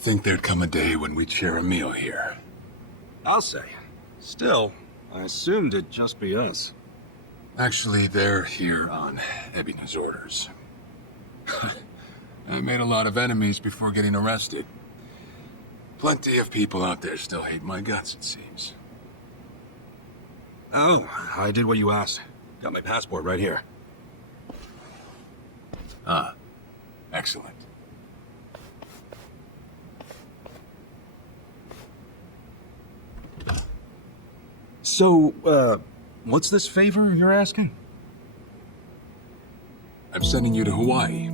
think there'd come a day when we'd share a meal here. I'll say. Still, I assumed it'd just be us. Actually, they're here on Ebina's orders. I made a lot of enemies before getting arrested. Plenty of people out there still hate my guts, it seems. Oh, I did what you asked. Got my passport right here. Ah, excellent. So, what's this favor you're asking? I'm sending you to Hawaii.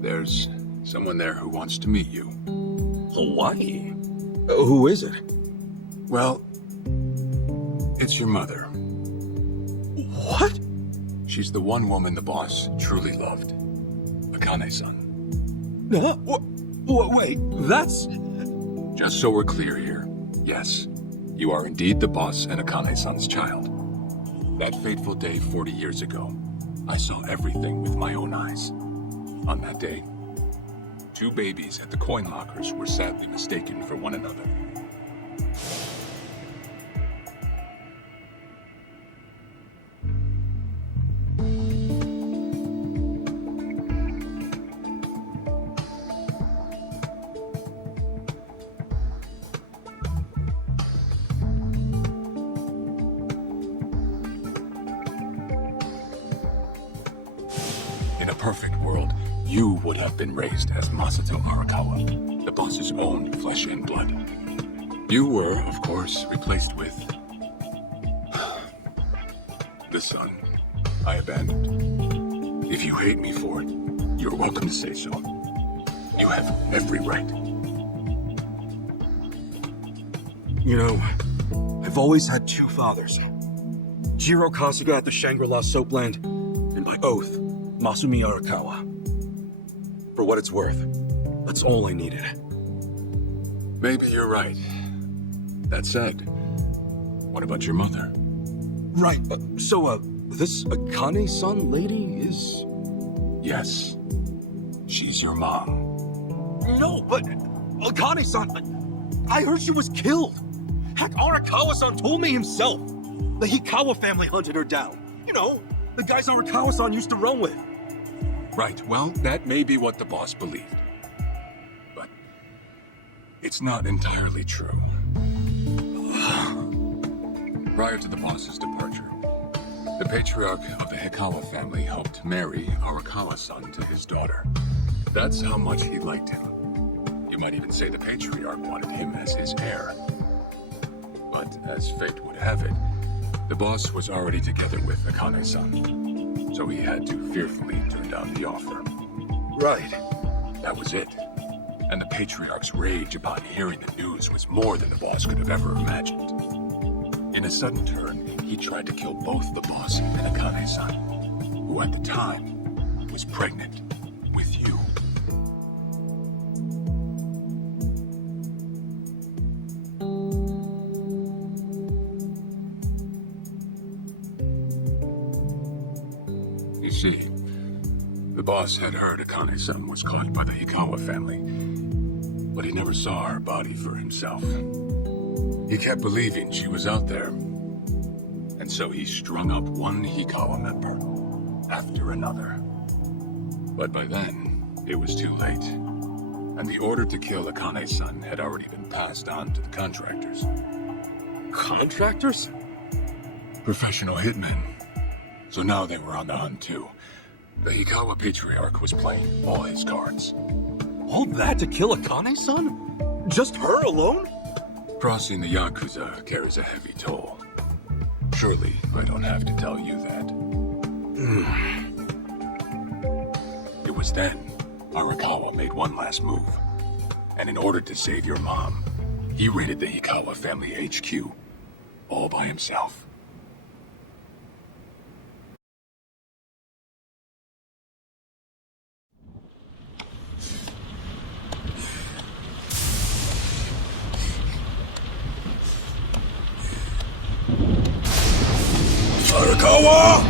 There's someone there who wants to meet you. Hawaii? Who is it? Well, it's your mother. What? She's the one woman the boss truly loved. Akane-san. Huh? Wait, that's... Just so we're clear here, yes, you are indeed the boss and Akane-san's child. That fateful day 40 years ago, I saw everything with my own eyes. On that day, 2 babies at the coin lockers were sadly mistaken for one another. In a perfect world, you would have been raised as Masato Arakawa, the boss's own flesh and blood. You were, of course, replaced with... the son I abandoned. If you hate me for it, you're welcome to say so. You have every right. You know, I've always had 2 fathers. Jiro Kasuga at the Shangri-La Soapland, and by oath, Masumi Arakawa. For what it's worth, that's all I needed. Maybe you're right. That said, what about your mother? Right, so, this Akane-san lady is... Yes, she's your mom. No, but Akane-san, I heard she was killed. Heck, Arakawa-san told me himself. The Hikawa family hunted her down. You know, the guys Arakawa-san used to run with. Right, well, that may be what the boss believed. But it's not entirely true. Prior to the boss's departure, the patriarch of the Hikawa family hoped to marry Arakawa-san to his daughter. That's how much he liked him. You might even say the patriarch wanted him as his heir. But as fate would have it, the boss was already together with Akane-san, so he had to fearfully turn down the offer. Right. That was it. And the patriarch's rage upon hearing the news was more than the boss could have ever imagined. In a sudden turn, he tried to kill both the boss and Akane-san, who at the time was pregnant with you. You see, the boss had heard Akane-san was caught by the Hikawa family, but he never saw her body for himself. He kept believing she was out there, and so he strung up one Hikawa member after another. But by then, it was too late, and the order to kill Akane-san had already been passed on to the contractors. Contractors? Professional hitmen. So now they were on the hunt too. The Hikawa patriarch was playing all his cards. All that to kill Akane-san? Just her alone? Crossing the Yakuza carries a heavy toll. Surely I don't have to tell you that. It was then Arakawa made one last move. And in order to save your mom, he raided the Hikawa family HQ, all by himself. Arakawa!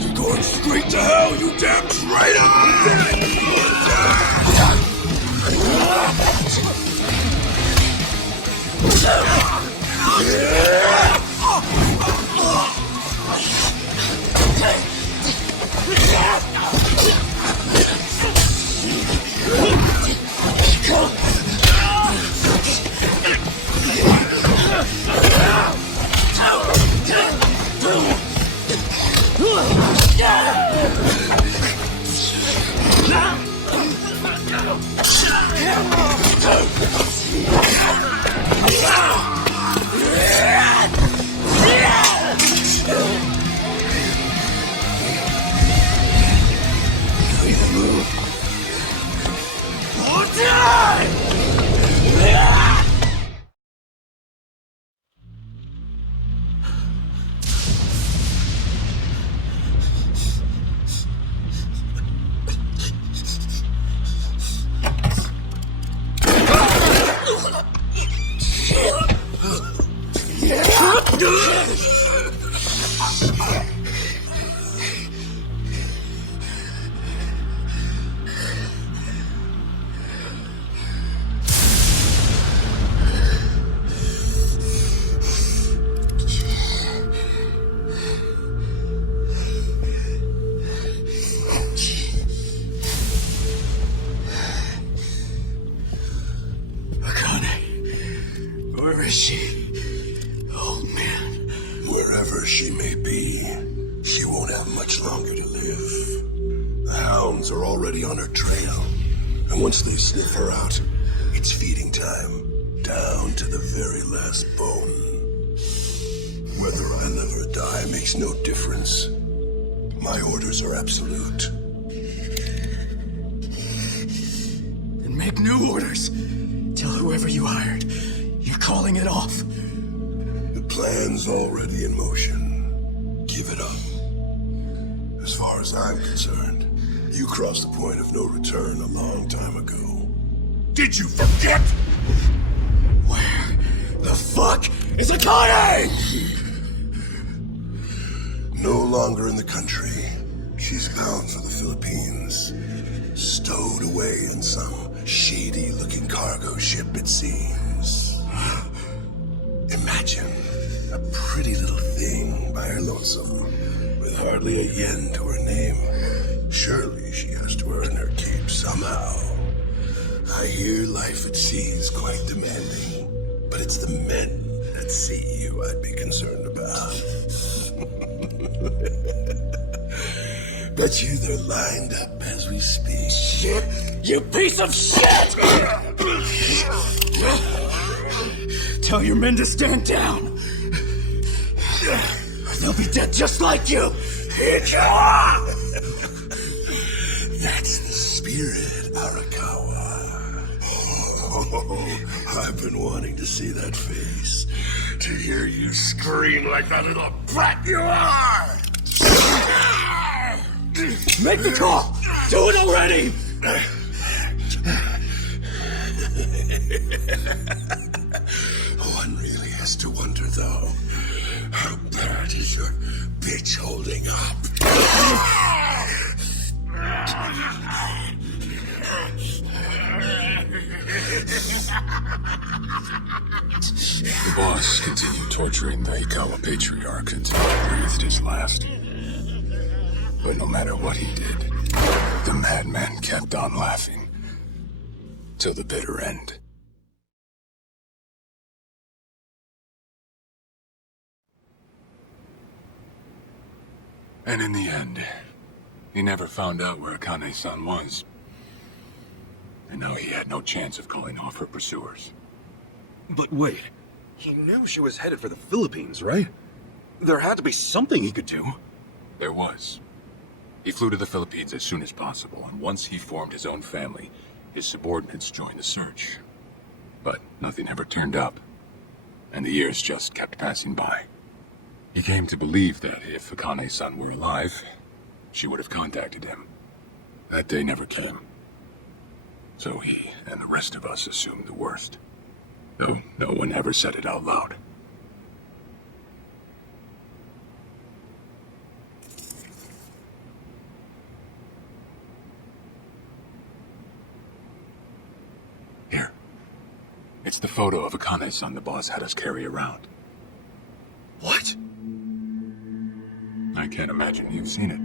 You're going straight to hell, you damn traitor! Where is she? Old man. Wherever she may be, she won't have much longer to live. The hounds are already on her trail, and once they sniff her out, it's feeding time, down to the very last bone. Whether I live or die makes no difference. My orders are absolute. And make new orders. Tell whoever you hired, you're calling it off. The plan's already in motion. Give it up. As far as I'm concerned, you crossed the point of no return a long time ago. Did you forget? Where the fuck is Akane? No longer in the country. She's bound for the Philippines. Stowed away in some shady-looking cargo ship, it seems. Imagine a pretty little thing by her lonesome, with hardly a yen to her name. Surely she has to earn her keep somehow. I hear life at sea is quite demanding, but it's the men at sea who I'd be concerned about. Bet you they're lined up as we speak. Shit! You piece of shit! Tell your men to stand down. Or they'll be dead just like you. That's the spirit, Arakawa. Oh, I've been wanting to see that face. To hear you scream like that little brat you are! Make the call! Do it already! One really has to wonder, though, how bad is your bitch holding up? The boss continued torturing the Ikawa patriarch until he breathed his last. But no matter what he did, the madman kept on laughing. Till the bitter end. And in the end, he never found out where Akane-san was. And now he had no chance of calling off her pursuers. But wait, he knew she was headed for the Philippines, right? There had to be something he could do. There was. He flew to the Philippines as soon as possible, and once he formed his own family, his subordinates joined the search. But nothing ever turned up, and the years just kept passing by. He came to believe that if Akane-san were alive, she would have contacted him. That day never came. So he and the rest of us assumed the worst, though no one ever said it out loud. It's the photo of Akane-san the boss had us carry around. What? I can't imagine you've seen it.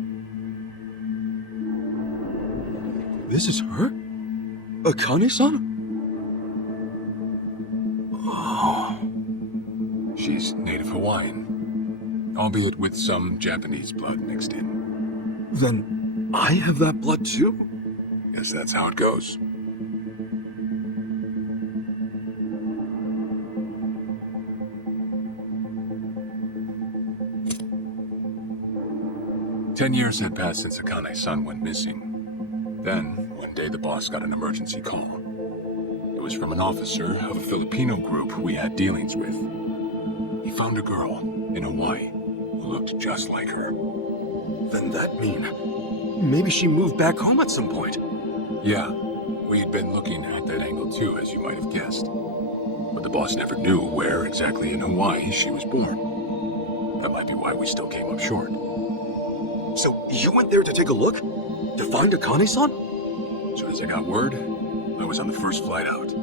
This is her? Akane-san? Oh. She's native Hawaiian, albeit with some Japanese blood mixed in. Then I have that blood too? Guess that's how it goes. Ten years had passed since Akane-san went missing. Then, one day the boss got an emergency call. It was from an officer of a Filipino group we had dealings with. He found a girl in Hawaii who looked just like her. Then that mean maybe she moved back home at some point. Yeah, we'd been looking at that angle too, as you might have guessed. But the boss never knew where exactly in Hawaii she was born. That might be why we still came up short. So you went there to take a look? To find Akane-san? As soon as I got word, I was on the first flight out.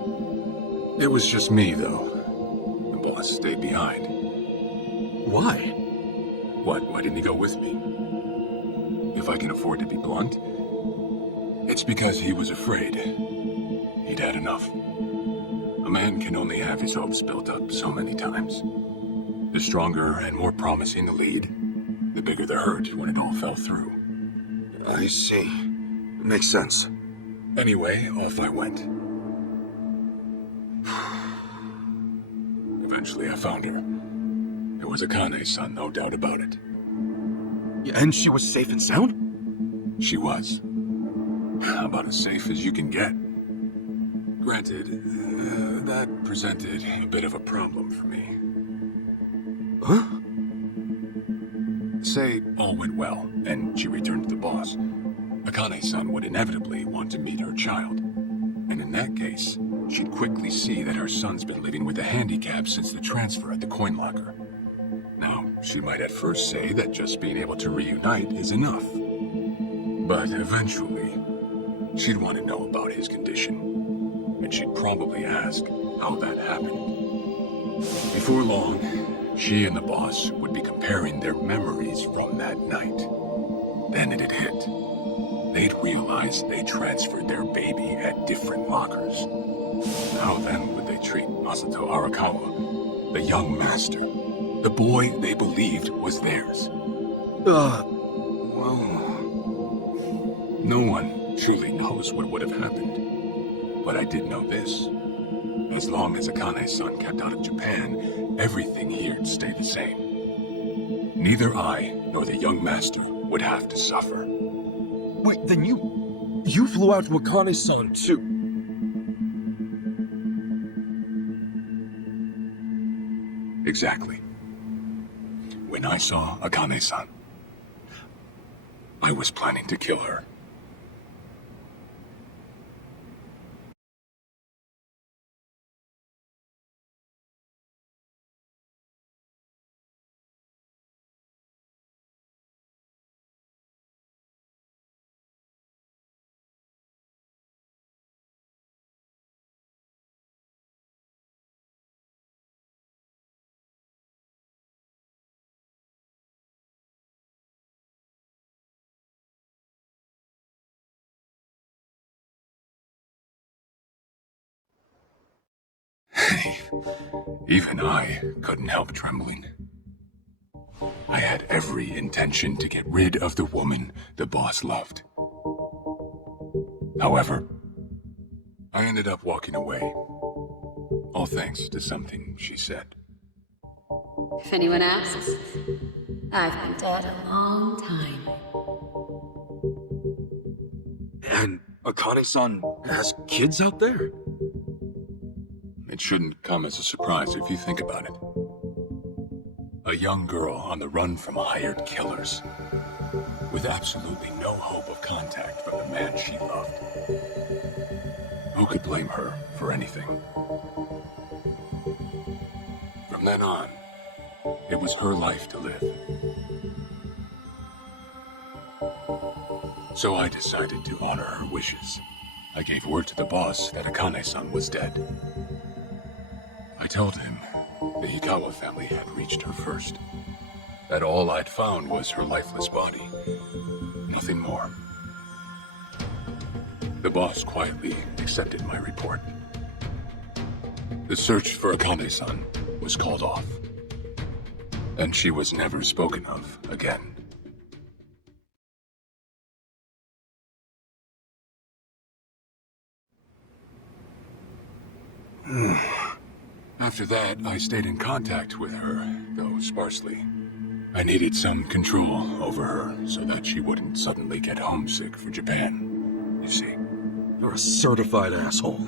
It was just me, though. The boss stayed behind. Why? What? Why didn't he go with me? If I can afford to be blunt, it's because he was afraid. He'd had enough. A man can only have his hopes built up so many times. The stronger and more promising the lead, the bigger the hurt when it all fell through. I see. Makes sense. Anyway, off I went. Eventually I found her. It was Akane-san, no doubt about it. And she was safe and sound? She was. About as safe as you can get. Granted, that presented a bit of a problem for me. Huh? Say all went well, and she returned to the boss. Akane-san would inevitably want to meet her child. And in that case, she'd quickly see that her son's been living with a handicap since the transfer at the coin locker. Now, she might at first say that just being able to reunite is enough. But eventually, she'd want to know about his condition. And she'd probably ask how that happened. Before long, she and the boss would be comparing their memories from that night. Then it'd hit. They'd realize they transferred their baby at different lockers. How then would they treat Masato Arakawa, the young master, the boy they believed was theirs? Well... No one truly knows what would have happened. But I did know this. As long as Akane-san kept out of Japan, everything here'd stay the same. Neither I nor the young master would have to suffer. Wait, then you flew out to Akane-san too? Exactly. When I saw Akane-san, I was planning to kill her. Hey, even I couldn't help trembling. I had every intention to get rid of the woman the boss loved. However, I ended up walking away, all thanks to something she said. If anyone asks, I've been dead a long time. And Akane-san has kids out there? It shouldn't come as a surprise if you think about it. A young girl on the run from hired killers, with absolutely no hope of contact from the man she loved. Who could blame her for anything? From then on, it was her life to live. So I decided to honor her wishes. I gave word to the boss that Akane-san was dead. I told him the Hikawa family had reached her first. That all I'd found was her lifeless body. Nothing more. The boss quietly accepted my report. The search for Akane-san was called off. And she was never spoken of again. After that, I stayed in contact with her, though sparsely. I needed some control over her so that she wouldn't suddenly get homesick for Japan, you see. You're a certified asshole.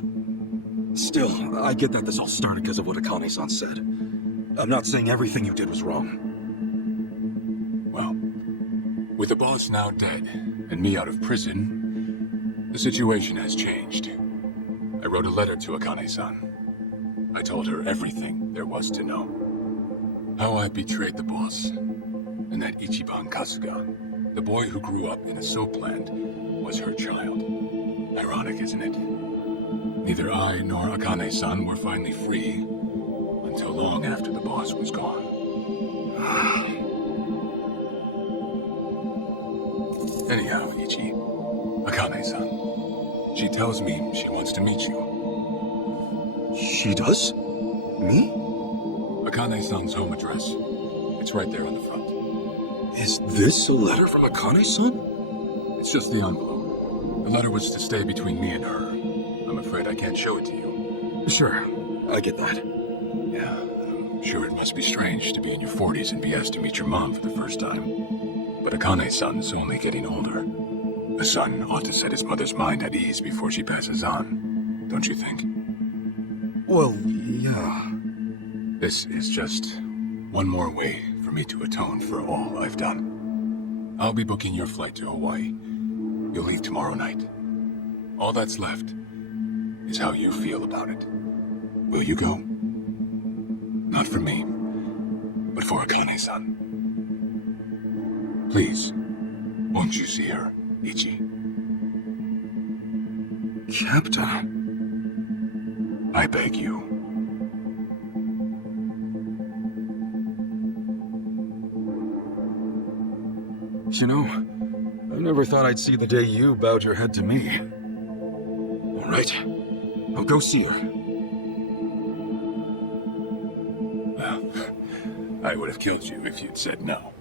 Still, I get that this all started because of what Akane-san said. I'm not saying everything you did was wrong. Well, with the boss now dead and me out of prison, the situation has changed. I wrote a letter to Akane-san. I told her everything there was to know. How I betrayed the boss, and that Ichiban Kasuga, the boy who grew up in a soapland, was her child. Ironic, isn't it? Neither I nor Akane-san were finally free until long after the boss was gone. Anyhow, Ichi, Akane-san, she tells me she wants to meet you. She does? Me? Akane-san's home address. It's right there on the front. Is this a letter from Akane-san? It's just the envelope. The letter was to stay between me and her. I'm afraid I can't show it to you. Sure, I get that. Yeah, I'm sure it must be strange to be in your 40s and be asked to meet your mom for the first time. But Akane-san's only getting older. A son ought to set his mother's mind at ease before she passes on, don't you think? Well, yeah. This is just one more way for me to atone for all I've done. I'll be booking your flight to Hawaii. You'll leave tomorrow night. All that's left is how you feel about it. Will you go? Not for me, but for Akane-san. Please, won't you see her, Ichi? Captain. I beg you. You know, I never thought I'd see the day you bowed your head to me. All right, I'll go see her. Well, I would have killed you if you'd said no.